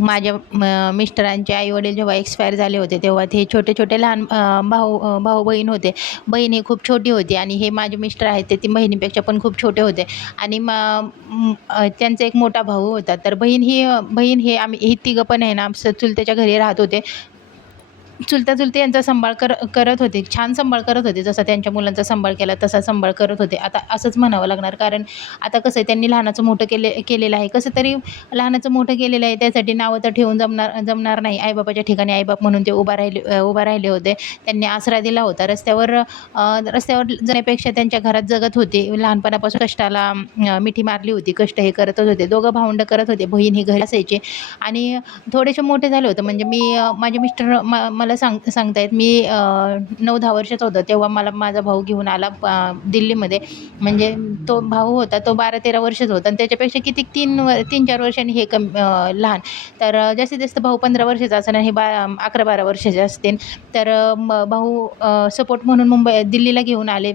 मिस्टरांचे आईवडील जेव्हा एक्सपायर झाले होते तेव्हा ते छोटे छोटे लहान भाऊ बहीण होते. बहीण ही खूप छोटी होती आणि हे माझे मिस्टर आहेत ते ती बहिणीपेक्षा पण खूप छोटे होते. आणि त्यांचा एक मोठा भाऊ होता. तर बहीण हे आम्ही ही तिघं पण आहे ना चुलत्याच्या घरी राहत होते. चुलता-चुलती यांचा सांभाळ करत होते. छान सांभाळ करत होते. जसा त्यांच्या मुलांचा सांभाळ केला तसा सांभाळ करत होते. आता असंच म्हणावं लागणार, कारण आता कसं आहे त्यांनी लहानाचं मोठं केलेलं आहे. कसं तरी लहानाचं मोठं केलेलं आहे, त्यासाठी नावं तर ठेवून जमणार नाही. आई ठिकाणी आई म्हणून ते उभा राहिले होते. त्यांनी आसरा दिला होता. रस्त्यावर जगण्यापेक्षा त्यांच्या घरात जगत होते. लहानपणापासून कष्टाला मिठी मारली होती. कष्ट हे करतच होते. दोघं भावंडं करत होते. बहीण ही घरी असायची आणि थोडेसे मोठे झाले होते. म्हणजे माझे मिस्टर मला सांगतायत मी 9-10 वर्षाचा होतं तेव्हा मला माझा भाऊ घेऊन आला दिल्लीमध्ये. म्हणजे तो भाऊ होता तो 12-13 वर्षाचा होता आणि त्याच्यापेक्षा किती 3-4 वर्षांनी हे लहान. तर जास्तीत जास्त भाऊ 15 वर्षाचा असेल आणि हे 11-12 वर्षाचे असतील. तर भाऊ सपोर्ट म्हणून दिल्लीला घेऊन आले.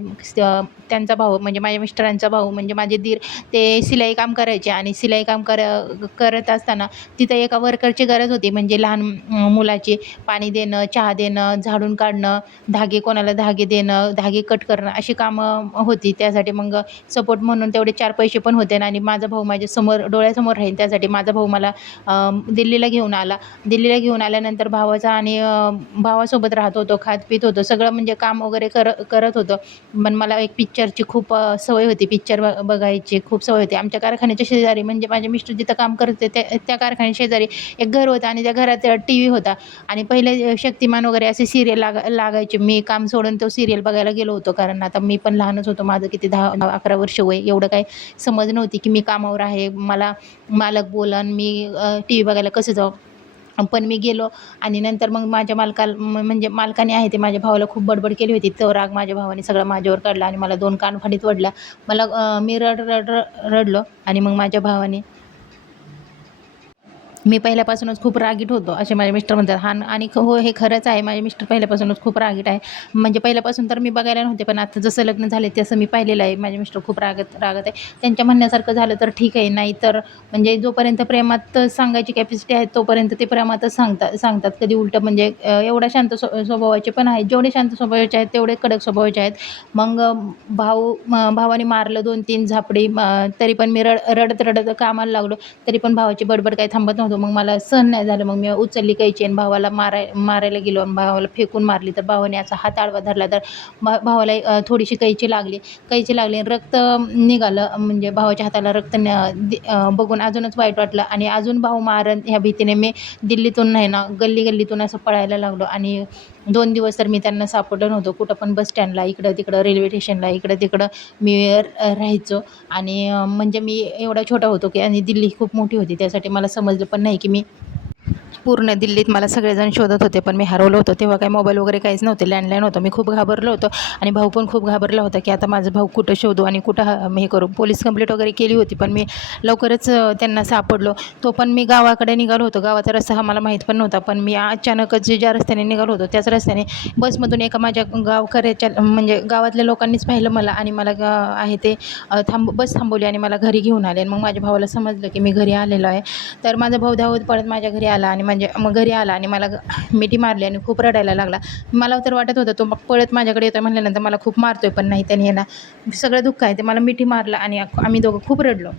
त्यांचा भाऊ म्हणजे माझ्या मिस्टरांचा भाऊ म्हणजे माझे दीर, ते शिलाई काम करायचे आणि शिलाई काम करत असताना तिथं एका वर्करची गरज होती. म्हणजे लहान मुलाची पाणी देणं, चहा देणं, झाडून काढणं, कोणाला धागे देणं, धागे कट करणं अशी कामं होती. त्यासाठी मग सपोर्ट म्हणून तेवढे 4 पैसे पण होते आणि माझा भाऊ माझ्या डोळ्यासमोर राहील त्यासाठी माझा भाऊ मला दिल्लीला घेऊन आला. दिल्लीला घेऊन आल्यानंतर भावासोबत राहत होतो, खात-पीत होतो. सगळं म्हणजे काम वगैरे करत होतो. पण मला एक पिक्चरची खूप सवय होती. पिक्चर बघायची खूप सवय होती. आमच्या कारखान्याच्या शेजारी म्हणजे माझे मिस्टर जिथं काम करत होते त्या कारखान्याच्या शेजारी एक घर होतं आणि त्या घरात टीव्ही होता आणि पहिले शक्तिमान वगैरे असे सीरियल लागायचे. मी काम सोडून तो सीरियल बघायला गेलो होतो. कारण आता मी पण लहानच होतो. माझं किती 10-11 वर्ष वय. एवढं काही समज नव्हती की मी कामावर आहे. मला मालक बोलन मी टीव्ही बघायला कसं जाऊ. पण मी गेलो आणि नंतर मग माझ्या म्हणजे मालकाने आहे ते माझ्या भावाला खूप बडबड केली होती. तो राग माझ्या भावाने सगळा माझ्यावर काढला आणि मला 2 कानफडीत ओढल्या. मी रडलो आणि मग माझ्या भावाने मी पहिल्यापासूनच खूप रागीट होतो असे माझे मिस्टर म्हणतात. आणि हो हे खरंच आहे. माझे मिस्टर पहिल्यापासूनच खूप रागीट आहे. म्हणजे पहिल्यापासून तर मी बघायला नव्हते, पण आता जसं लग्न झाले तसं मी पाहिलेलं आहे. माझे मिस्टर खूप रागत आहे. त्यांच्या म्हणण्यासारखं झालं तर ठीक आहे, नाही तर म्हणजे जोपर्यंत प्रेमात सांगायची कॅपॅसिटी आहे तोपर्यंत ते प्रेमातच सांगतात. कधी उलटं म्हणजे एवढा शांत स्वभावाचे पण आहेत. जेवढे शांत स्वभावाचे आहेत तेवढे कडक स्वभावाचे आहेत. मग भावाने मारलं 2-3 झापडी, तरी पण मी रडत कामाला लागलो. तरी पण भावाची बडबड काही थांबत नव्हतं. मग मला सहन नाही झालं. मग मी उचलली कैची आणि भावाला मारायला गेलो आणि भावाला फेकून मारली. तर भावाने असा हात आडवा धरला तर भावाला थोडीशी कैची लागली आणि रक्त निघालं. म्हणजे भावाच्या हाताला रक्त बघून अजूनच वाईट वाटलं आणि अजून भाऊ मारन ह्या भीतीने मी दिल्लीतून नाही ना गल्लीतून असं पळायला लागलो आणि 2 दिवस तर मी त्यांना सापडलं नव्हतं. कुठं पण बस स्टँडला, इकडं-तिकडं, रेल्वे स्टेशनला, इकडं-तिकडं मी राहायचो. आणि म्हणजे मी एवढा छोटा होतो की आणि दिल्ली खूप मोठी होती. त्यासाठी मला समजलं पण नाही की मी पूर्ण दिल्लीत मला सगळेजण शोधत होते, पण मी हरवलं होतं. तेव्हा काही मोबाईल वगैरे काहीच नव्हते, लँडलाईन होतं. मी खूप घाबरलो होतो आणि भाऊ पण खूप घाबरला होता की आता माझा भाऊ कुठं शोधू आणि कुठं हे करू. पोलीस कंप्लेंट वगैरे केली होती, पण मी लवकरच त्यांना सापडलो. तो पण मी गावाकडे निघालो होतो. गावाचा रस्ता हा मला माहीत पण नव्हता, पण मी अचानकच ज्या रस्त्याने निघालो होतो त्याच रस्त्याने बसमधून एका माझ्या गावकऱ्याच्या म्हणजे गावातल्या लोकांनीच पाहिलं मला आणि मला आहे ते बस थांबवली आणि मला घरी घेऊन आले. आणि मग माझ्या भावाला समजलं की मी घरी आलेलो आहे. तर माझा भाऊ धावत पळत माझ्या घरी आला आणि मग घरी आला आणि मला मिठी मारली आणि खूप रडायला लागला. मला तर वाटत होतं तो पळत माझ्याकडे येतोय म्हणल्यानंतर मला खूप मारतोय, पण नाही, त्याने ना सगळं दुःख आहे ते मला मिठी मारलं आणि आम्ही दोघं खूप रडलो.